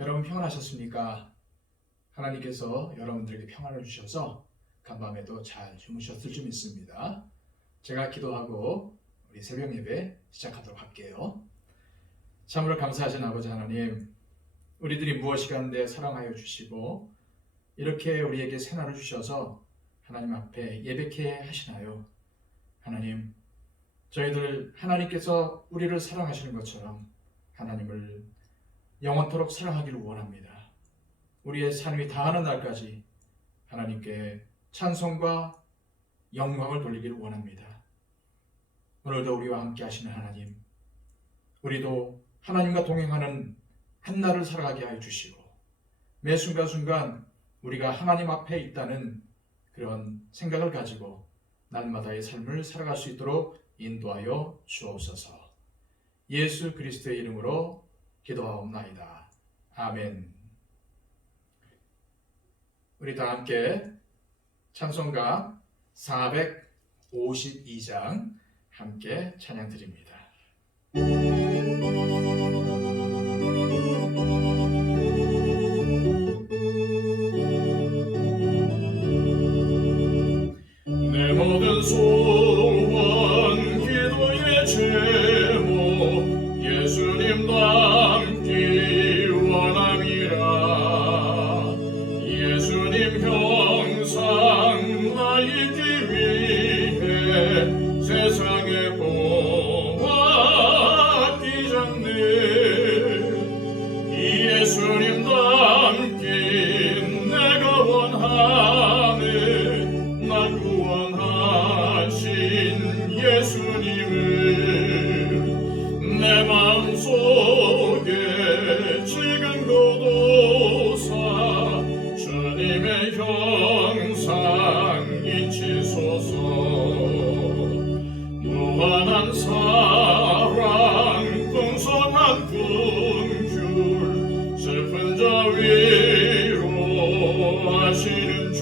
여러분 평안하셨습니까? 하나님께서 여러분들에게 평안을 주셔서 간밤에도 잘 주무셨을 줄 믿습니다. 제가 기도하고 우리 새벽 예배 시작하도록 할게요. 참으로 감사하신 아버지 하나님, 우리들이 무엇이간데 사랑하여 주시고 이렇게 우리에게 새날을 주셔서 하나님 앞에 예배케 하시나요? 하나님, 저희들 하나님께서 우리를 사랑하시는 것처럼 하나님을 영원토록 사랑하기를 원합니다. 우리의 삶이 다하는 날까지 하나님께 찬송과 영광을 돌리기를 원합니다. 오늘도 우리와 함께 하시는 하나님, 우리도 하나님과 동행하는 한 날을 살아가게 하여 주시고 매 순간순간 우리가 하나님 앞에 있다는 그런 생각을 가지고 날마다의 삶을 살아갈 수 있도록 인도하여 주옵소서. 예수 그리스도의 이름으로 기도하옵나이다. 아멘. 우리 다 함께 찬송가 452장 함께 찬양 드립니다. 내 모든 소원 기도의 제목 예수님 닮기 원함이라. 예수님 형상 나이기 위해 세상에 보았기 전에 이 예수님 닮기 내가 원하네. 날 구원하신 예수님을 내 마음속에 지금 거둬사 주님의 형상 인치소서. 무한한 사랑 풍성한 긍휼 슬픈 자 위로하시는 주.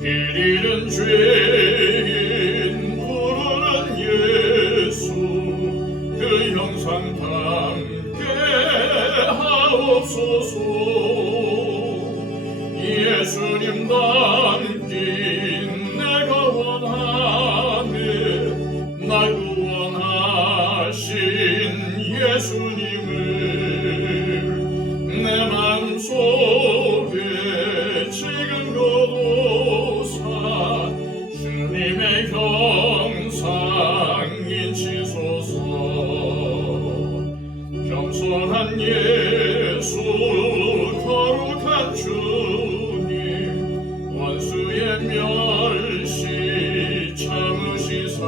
길 잃은 죄인 부르는 예수 그 형상 담게 하옵소서. 예수님 닮긴 내가 원하네. 날 구원하신 예수님을 내 마음속에 지금 거둬사 주님의 형상 인치소서. 겸손한 예수 거룩한 주님 원수의 멸시 참으시사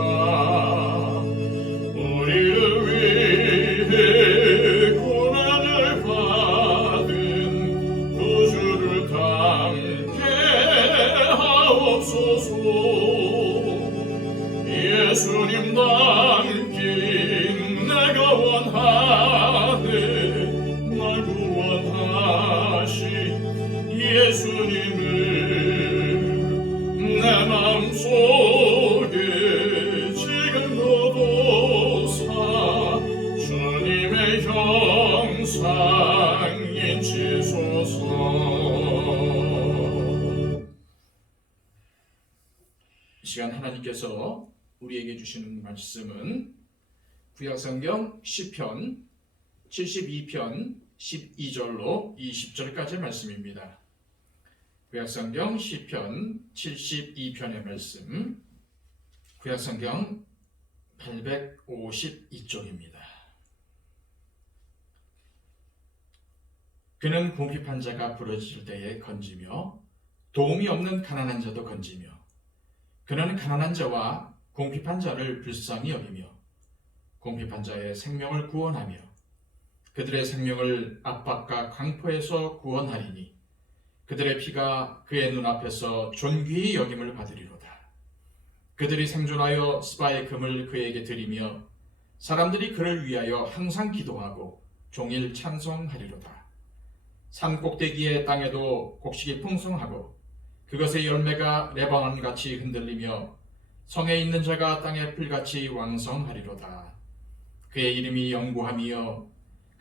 우리를 위해 고난을 받은 구주를 담게 하옵소서. 예수님 닮긴 내가 원하네. 날 구원하신 예수님을 내 마음속에 지금 거둬사 주님의 형상 인치소서. 이 시간 하나님께서 우리에게 주시는 말씀은 구약성경 시편 72편 12절로 20절까지의 말씀입니다. 구약성경 시편 72편의 말씀, 구약성경 852쪽입니다. 그는 궁핍한 자가 부러질 때에 건지며 도움이 없는 가난한 자도 건지며 그는 가난한 자와 궁핍한 자를 불쌍히 여기며 궁핍한 자의 생명을 구원하며 그들의 생명을 압박과 강포에서 구원하리니 그들의 피가 그의 눈앞에서 존귀히 여김을 받으리로다. 그들이 생존하여 스바의 금을 그에게 드리며 사람들이 그를 위하여 항상 기도하고 종일 찬송하리로다. 산 꼭대기의 땅에도 곡식이 풍성하고 그것의 열매가 레바논같이 흔들리며 성에 있는 자가 땅의 풀같이 왕성하리로다. 그의 이름이 영구하며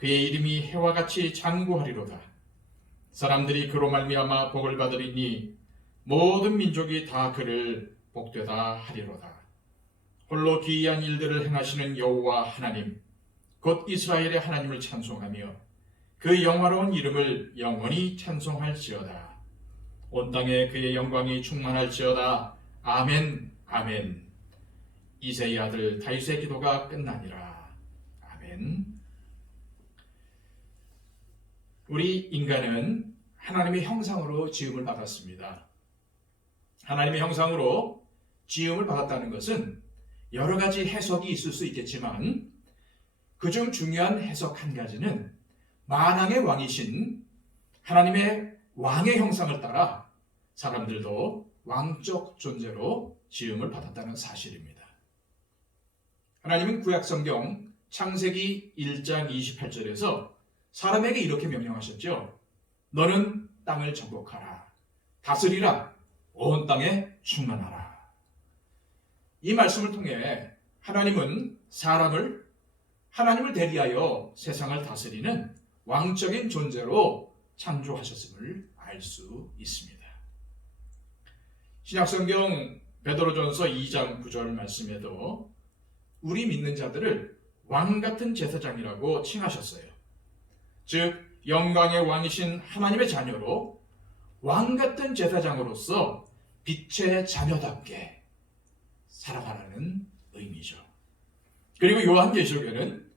그의 이름이 해와 같이 장구하리로다. 사람들이 그로 말미암아 복을 받으리니 모든 민족이 다 그를 복되다 하리로다. 홀로 기이한 일들을 행하시는 여호와 하나님 곧 이스라엘의 하나님을 찬송하며 그 영화로운 이름을 영원히 찬송할지어다. 온 땅에 그의 영광이 충만할지어다. 아멘 아멘. 이새의 아들 다윗의 기도가 끝나니라. 아멘. 우리 인간은 하나님의 형상으로 지음을 받았습니다. 하나님의 형상으로 지음을 받았다는 것은 여러 가지 해석이 있을 수 있겠지만 그중 중요한 해석 한 가지는 만왕의 왕이신 하나님의 왕의 형상을 따라 사람들도 왕적 존재로 지음을 받았다는 사실입니다. 하나님은 구약성경 창세기 1장 28절에서 사람에게 이렇게 명령하셨죠. 너는 땅을 정복하라. 다스리라. 온 땅에 충만하라. 이 말씀을 통해 하나님은 사람을 하나님을 대리하여 세상을 다스리는 왕적인 존재로 창조하셨음을 알 수 있습니다. 신약성경 베드로전서 2장 9절 말씀에도 우리 믿는 자들을 왕같은 제사장이라고 칭하셨어요. 즉 영광의 왕이신 하나님의 자녀로 왕같은 제사장으로서 빛의 자녀답게 살아가라는 의미죠. 그리고 요한계시록에는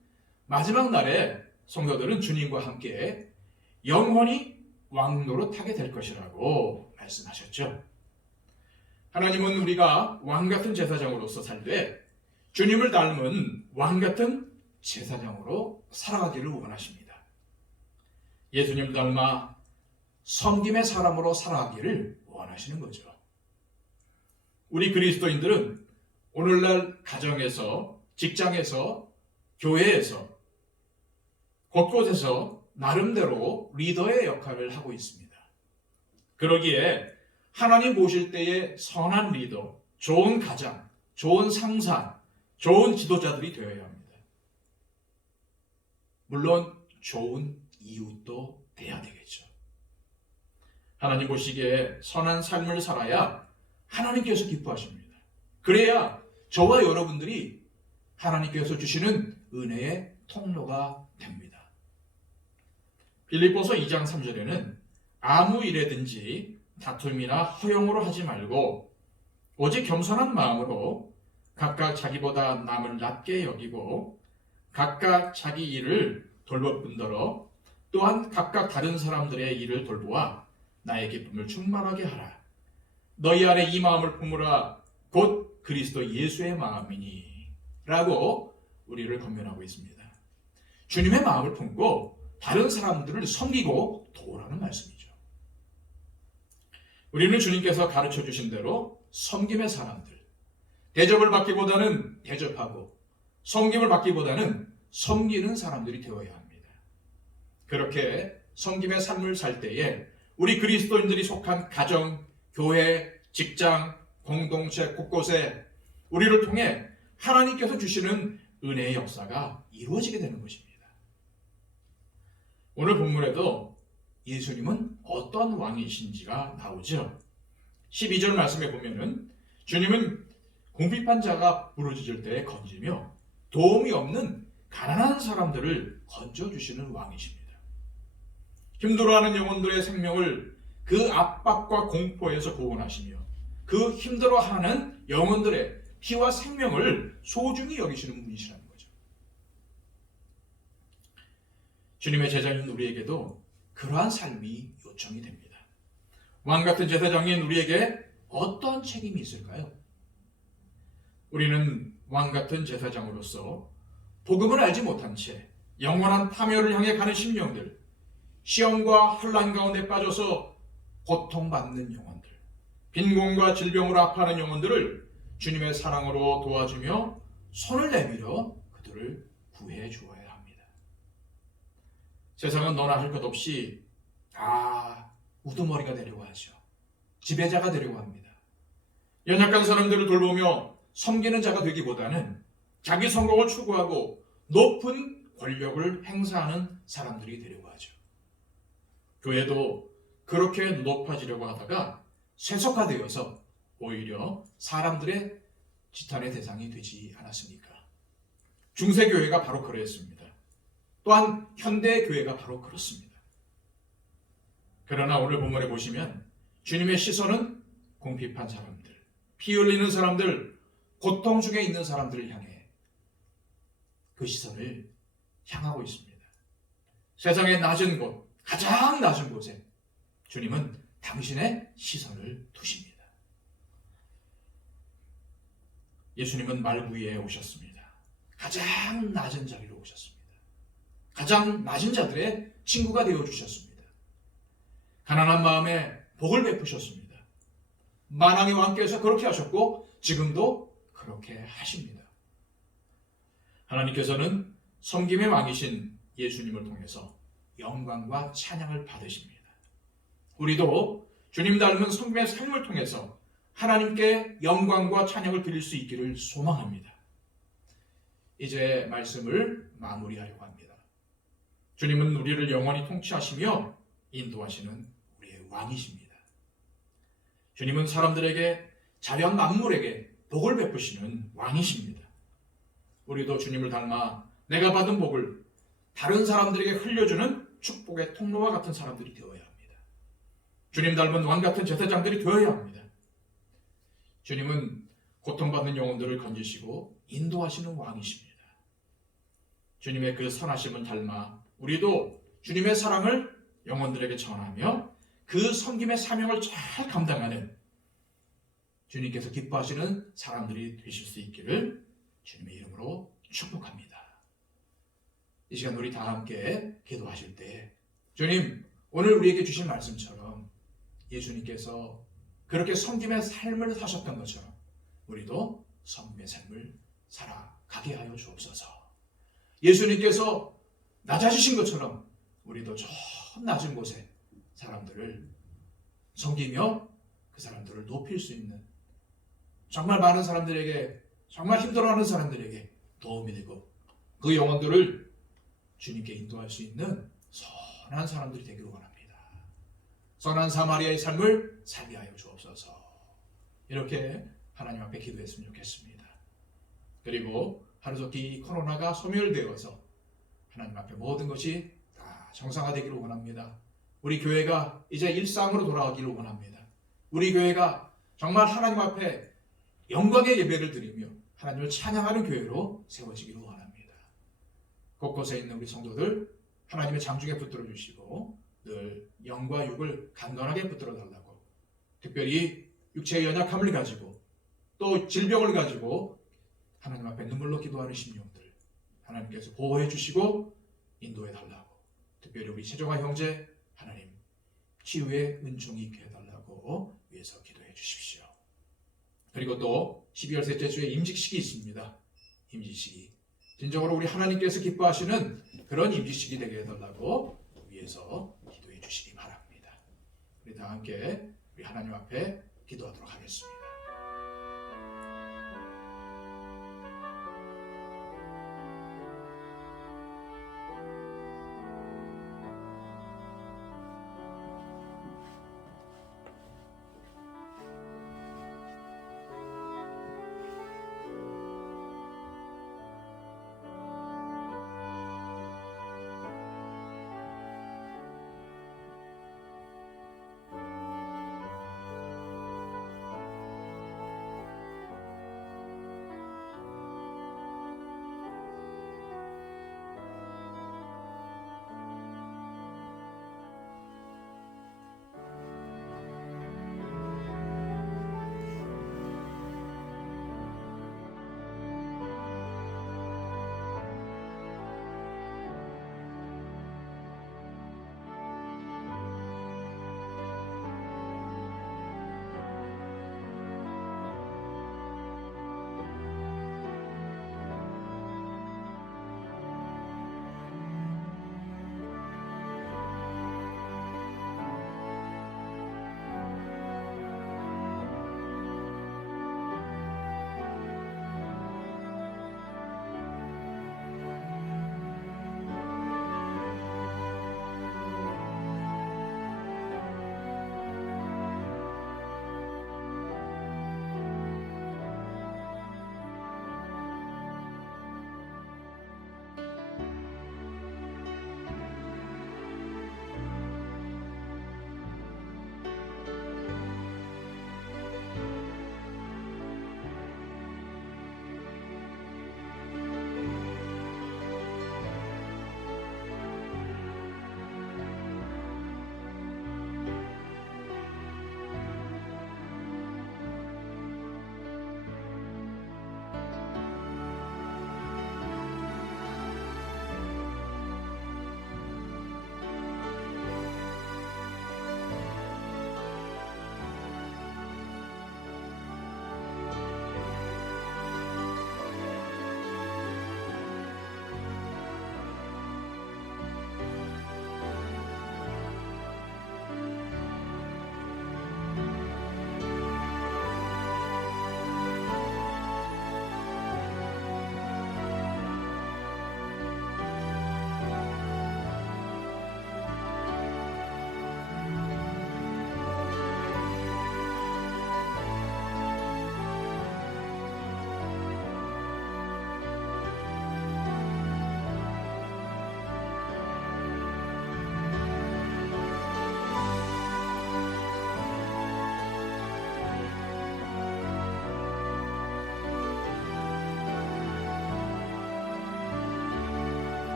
마지막 날에 성도들은 주님과 함께 영원히 왕노릇하게 될 것이라고 말씀하셨죠. 하나님은 우리가 왕같은 제사장으로서 살되 주님을 닮은 왕같은 제사장으로 살아가기를 원하십니다. 예수님 닮아 섬김의 사람으로 살아가기를 원하시는 거죠. 우리 그리스도인들은 오늘날 가정에서, 직장에서, 교회에서, 곳곳에서 나름대로 리더의 역할을 하고 있습니다. 그러기에 하나님 보실 때의 선한 리더, 좋은 가장, 좋은 상사, 좋은 지도자들이 되어야 합니다. 물론 좋은 이웃도 돼야 되겠죠. 하나님 보시기에 선한 삶을 살아야 하나님께서 기뻐하십니다. 그래야 저와 여러분들이 하나님께서 주시는 은혜의 통로가 됩니다. 빌립보서 2장 3절에는 아무 일에든지 다툼이나 허용으로 하지 말고 오직 겸손한 마음으로 각각 자기보다 남을 낮게 여기고 각각 자기 일을 돌볼 뿐더러 또한 각각 다른 사람들의 일을 돌보아 나의 기쁨을 충만하게 하라. 너희 안에 이 마음을 품으라. 곧 그리스도 예수의 마음이니 라고 우리를 권면하고 있습니다. 주님의 마음을 품고 다른 사람들을 섬기고 도우라는 말씀이죠. 우리는 주님께서 가르쳐 주신 대로 섬김의 사람들, 대접을 받기보다는 대접하고 섬김을 받기보다는 섬기는 사람들이 되어야 합니다. 그렇게 섬김의 삶을 살 때에 우리 그리스도인들이 속한 가정, 교회, 직장, 공동체 곳곳에 우리를 통해 하나님께서 주시는 은혜의 역사가 이루어지게 되는 것입니다. 오늘 본문에도 예수님은 어떤 왕이신지가 나오죠. 12절 말씀에 보면은 주님은 궁핍한 자가 부르짖을 때에 건지며 도움이 없는 가난한 사람들을 건져주시는 왕이십니다. 힘들어하는 영혼들의 생명을 그 압박과 공포에서 구원하시며 그 힘들어하는 영혼들의 피와 생명을 소중히 여기시는 분이시라는 거죠. 주님의 제자인 우리에게도 그러한 삶이 요청이 됩니다. 왕같은 제사장인 우리에게 어떤 책임이 있을까요? 우리는 왕같은 제사장으로서 복음을 알지 못한 채 영원한 파멸을 향해 가는 심령들, 시험과 혼란 가운데 빠져서 고통받는 영혼들, 빈곤과 질병으로 아파하는 영혼들을 주님의 사랑으로 도와주며 손을 내밀어 그들을 구해 주어야 합니다. 세상은 너나 할 것 없이 다 우두머리가 되려고 하죠. 지배자가 되려고 합니다. 연약한 사람들을 돌보며 섬기는 자가 되기보다는 자기 성공을 추구하고 높은 권력을 행사하는 사람들이 되려고 하죠. 교회도 그렇게 높아지려고 하다가 쇠속화되어서 오히려 사람들의 지탄의 대상이 되지 않았습니까? 중세교회가 바로 그랬습니다. 또한 현대교회가 바로 그렇습니다. 그러나 오늘 본문에 보시면 주님의 시선은 궁핍한 사람들, 피 흘리는 사람들, 고통 중에 있는 사람들을 향해 그 시선을 향하고 있습니다. 세상의 낮은 곳, 가장 낮은 곳에 주님은 당신의 시선을 두십니다. 예수님은 말 위에 오셨습니다. 가장 낮은 자리로 오셨습니다. 가장 낮은 자들의 친구가 되어주셨습니다. 가난한 마음에 복을 베푸셨습니다. 만왕의 왕께서 그렇게 하셨고 지금도 그렇게 하십니다. 하나님께서는 섬김의 왕이신 예수님을 통해서 영광과 찬양을 받으십니다. 우리도 주님 닮은 섬김의 삶을 통해서 하나님께 영광과 찬양을 드릴 수 있기를 소망합니다. 이제 말씀을 마무리하려고 합니다. 주님은 우리를 영원히 통치하시며 인도하시는 우리의 왕이십니다. 주님은 사람들에게, 자연 만물에게 복을 베푸시는 왕이십니다. 우리도 주님을 닮아 내가 받은 복을 다른 사람들에게 흘려주는 축복의 통로와 같은 사람들이 되어야 합니다. 주님 닮은 왕 같은 제사장들이 되어야 합니다. 주님은 고통받는 영혼들을 건지시고 인도하시는 왕이십니다. 주님의 그 선하심을 닮아 우리도 주님의 사랑을 영혼들에게 전하며 그 섬김의 사명을 잘 감당하는 주님께서 기뻐하시는 사람들이 되실 수 있기를 주님의 이름으로 축복합니다. 이 시간 우리 다 함께 기도하실 때 주님, 오늘 우리에게 주신 말씀처럼 예수님께서 그렇게 섬김의 삶을 사셨던 것처럼 우리도 섬김의 삶을 살아가게 하여 주옵소서. 예수님께서 낮아지신 것처럼 우리도 저 낮은 곳에 사람들을 섬기며 그 사람들을 높일 수 있는, 정말 많은 사람들에게, 정말 힘들어하는 사람들에게 도움이 되고 그 영혼들을 주님께 인도할 수 있는 선한 사람들이 되기를 원합니다. 선한 사마리아의 삶을 살게 하여 주옵소서. 이렇게 하나님 앞에 기도했으면 좋겠습니다. 그리고 하루속히 코로나가 소멸되어서 하나님 앞에 모든 것이 다 정상화되기를 원합니다. 우리 교회가 이제 일상으로 돌아가기를 원합니다. 우리 교회가 정말 하나님 앞에 영광의 예배를 드리며 하나님을 찬양하는 교회로 세워지기를 원합니다. 곳곳에 있는 우리 성도들 하나님의 장중에 붙들어 주시고 늘 영과 육을 강건하게 붙들어 달라고, 특별히 육체의 연약함을 가지고 또 질병을 가지고 하나님 앞에 눈물로 기도하는 심령들 하나님께서 보호해 주시고 인도해 달라고, 특별히 우리 최종화 형제 하나님 치유의 은총이 있게 해달라고 위해서 기도해 주십시오. 그리고 또 12월 셋째 주에 임직식이 있습니다. 임직식이 진정으로 우리 하나님께서 기뻐하시는 그런 임직식이 되게 해달라고 위해서 기도해 주시기 바랍니다. 우리 다 함께 우리 하나님 앞에 기도하도록 하겠습니다.